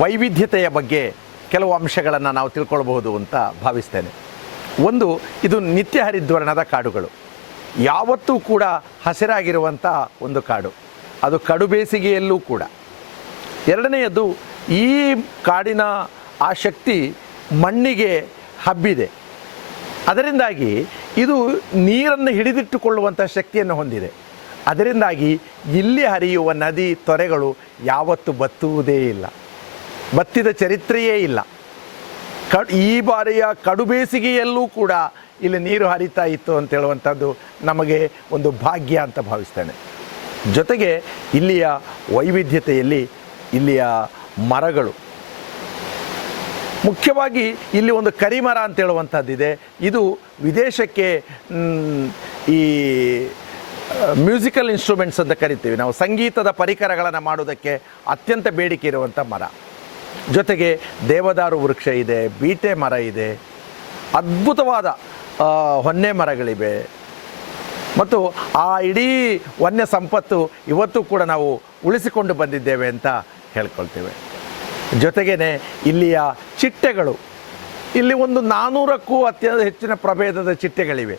ವೈವಿಧ್ಯತೆಯ ಬಗ್ಗೆ ಕೆಲವು ಅಂಶಗಳನ್ನು ನಾವು ತಿಳ್ಕೊಳ್ಬಹುದು ಅಂತ ಭಾವಿಸ್ತೇನೆ. ಒಂದು, ಇದು ನಿತ್ಯ ಹರಿದ್ವರ್ಣದ ಕಾಡುಗಳು. ಯಾವತ್ತೂ ಕೂಡ ಹಸಿರಾಗಿರುವಂಥ ಒಂದು ಕಾಡು. ಅದು ಕಡು ಬೇಸಿಗೆಯಲ್ಲೂ ಕೂಡ. ಎರಡನೆಯದು, ಈ ಕಾಡಿನ ಆ ಶಕ್ತಿ ಮಣ್ಣಿಗೆ ಹಬ್ಬಿದೆ. ಅದರಿಂದಾಗಿ ಇದು ನೀರನ್ನು ಹಿಡಿದಿಟ್ಟುಕೊಳ್ಳುವಂಥ ಶಕ್ತಿಯನ್ನು ಹೊಂದಿದೆ. ಅದರಿಂದಾಗಿ ಇಲ್ಲಿ ಹರಿಯುವ ನದಿ, ತೊರೆಗಳು ಯಾವತ್ತೂ ಬತ್ತುವುದೇ ಇಲ್ಲ. ಬತ್ತಿದ ಚರಿತ್ರೆಯೇ ಇಲ್ಲ. ಕಡ್, ಈ ಬಾರಿಯ ಕಡು ಬೇಸಿಗೆಯಲ್ಲೂ ಕೂಡ ಇಲ್ಲಿ ನೀರು ಹರಿತಾ ಇತ್ತು ಅಂತ ಹೇಳುವಂಥದ್ದು ನಮಗೆ ಒಂದು ಭಾಗ್ಯ ಅಂತ ಭಾವಿಸ್ತೇನೆ. ಜೊತೆಗೆ ಇಲ್ಲಿಯ ವೈವಿಧ್ಯತೆಯಲ್ಲಿ ಇಲ್ಲಿಯ ಮರಗಳು. ಮುಖ್ಯವಾಗಿ ಇಲ್ಲಿ ಒಂದು ಕರಿಮರ ಅಂತ ಹೇಳುವಂಥದ್ದಿದೆ. ಇದು ವಿದೇಶಕ್ಕೆ ಈ ಮ್ಯೂಸಿಕಲ್ ಇನ್ಸ್ಟ್ರೂಮೆಂಟ್ಸ್ ಅಂತ ಕರಿತೀವಿ. ನಾವು ಸಂಗೀತದ ಪರಿಕರಗಳನ್ನು ಮಾಡೋದಕ್ಕೆ ಅತ್ಯಂತ ಬೇಡಿಕೆ ಇರುವಂಥ ಮರ. ಜೊತೆಗೆ ದೇವದಾರು ವೃಕ್ಷ ಇದೆ, ಬೀಟೆ ಮರ ಇದೆ, ಅದ್ಭುತವಾದ ಹೊನ್ನೆ ಮರಗಳಿವೆ. ಮತ್ತು ಆ ಇಡೀ ವನ್ಯ ಸಂಪತ್ತು ಇವತ್ತು ಕೂಡ ನಾವು ಉಳಿಸಿಕೊಂಡು ಬಂದಿದ್ದೇವೆ ಅಂತ ಹೇಳ್ಕೊಳ್ತೇವೆ. ಜೊತೆಗೇ ಇಲ್ಲಿಯ ಚಿಟ್ಟೆಗಳು, ಇಲ್ಲಿ ಒಂದು ನಾನ್ನೂರಕ್ಕೂ ಅತ್ಯಂತ ಹೆಚ್ಚಿನ ಪ್ರಭೇದದ ಚಿಟ್ಟೆಗಳಿವೆ.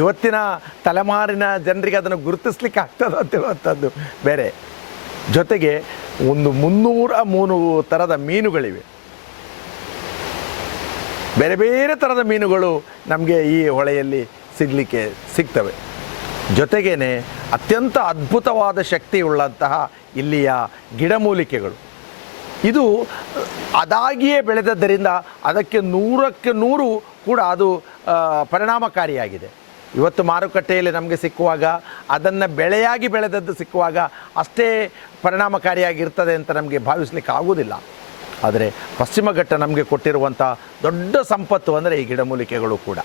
ಇವತ್ತಿನ ತಲೆಮಾರಿನ ಜನರಿಗೆ ಅದನ್ನು ಗುರುತಿಸ್ಲಿಕ್ಕೆ ಆಗ್ತದೆ ಅಂತ ಹೇಳುವಂಥದ್ದು ಬೇರೆ. ಜೊತೆಗೆ ಒಂದು ಮುನ್ನೂರ ಮೂರು ಥರದ ಮೀನುಗಳಿವೆ. ಬೇರೆ ಬೇರೆ ಥರದ ಮೀನುಗಳು ನಮಗೆ ಈ ಹೊಳೆಯಲ್ಲಿ ಸಿಗಲಿಕ್ಕೆ ಸಿಗ್ತವೆ. ಜೊತೆಗೇ ಅತ್ಯಂತ ಅದ್ಭುತವಾದ ಶಕ್ತಿ ಉಳ್ಳಂತಹ ಇಲ್ಲಿಯ ಗಿಡಮೂಲಿಕೆಗಳು. ಇದು ಅದಾಗಿಯೇ ಬೆಳೆದದ್ದರಿಂದ ಅದಕ್ಕೆ ನೂರಕ್ಕೆ ನೂರು ಕೂಡ ಅದು ಪರಿಣಾಮಕಾರಿಯಾಗಿದೆ. ಇವತ್ತು ಮಾರುಕಟ್ಟೆಯಲ್ಲಿ ನಮಗೆ ಸಿಕ್ಕುವಾಗ, ಅದನ್ನು ಬೆಳೆಯಾಗಿ ಬೆಳೆದದ್ದು ಸಿಕ್ಕುವಾಗ ಅಷ್ಟೇ ಪರಿಣಾಮಕಾರಿಯಾಗಿರ್ತದೆ ಅಂತ ನಮಗೆ ಭಾವಿಸ್ಲಿಕ್ಕೆ ಆಗುವುದಿಲ್ಲ ಆದರೆ ಪಶ್ಚಿಮ ಘಟ್ಟ ನಮಗೆ ಕೊಟ್ಟಿರುವಂಥ ದೊಡ್ಡ ಸಂಪತ್ತು ಅಂದರೆ ಈ ಗಿಡಮೂಲಿಕೆಗಳು ಕೂಡ.